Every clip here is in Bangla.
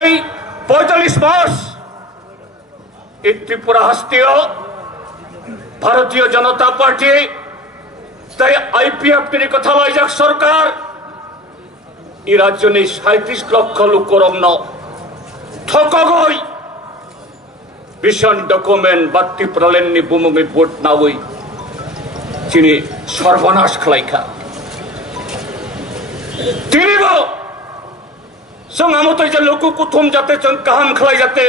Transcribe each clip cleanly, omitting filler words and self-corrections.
45 মাস এই ত্রিপুরা হাস্তীয় ভারতীয় জনতা পার্টি তাই আইপিএফ কথা লয় যাক সরকার এই রাজ্য নেই 37 লক্ষ লোক রমন ঠকগই ভীষণ ডকুমেন্ট বাত্তি প্রলেননি বুমুমি ভোট না হই চিনি সর্বনাশ খালাইখা তিনি जों आमत लोक कुथुम जाते जों गाहाम खालाय जाते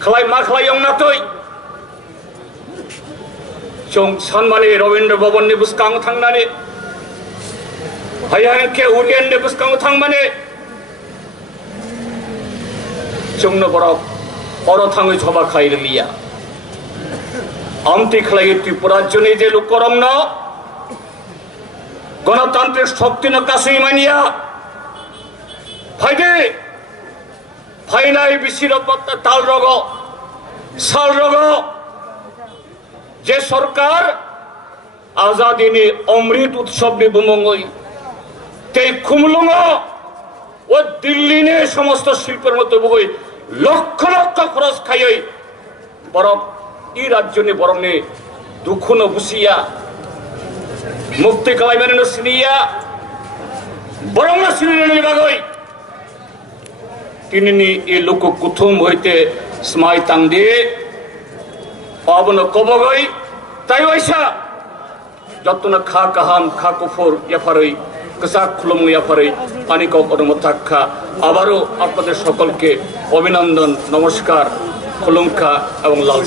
खालाय मा खालाय नाथै जों सानमानि रवीन्द्र भवननि बुसकांग थांनानै हायानके उरियाननि बुसकांग थांमाने जोंनो बरफ अर थाङै सभा खायलिया आमति खालाय त्रिपुरा जनि जे लोकरमन गणतान्त्रिक शक्तिनो कासै मानिया फायदे फाइनाय बिसिर ताल रग साल रग जे सरकार आजादीनि अमृत उत्सवनि बुमंगई ते खुमलुंग ओ दिल्लीनि समस्त शिल्पेर मतो बगै लक्ष लक्ष खरच खायै बरफ ई राज्यनि बरंनि दुखुनो बुसिया मुक्ति खालायमानो सिनिया बरंनो सिनिनि बागै তিনি এই লোক কুথুম হইতে স্মাই তাং দিয়ে পাবন কবগই তাই ওইসা যতনা খা কাহাম খা কুফর ইয়াফারই কসা খুলম ইয়াফারই পানিক অনুমতাক্ষা আবারও আপনাদের সকলকে অভিনন্দন নমস্কার খুলুমখা এবং লাল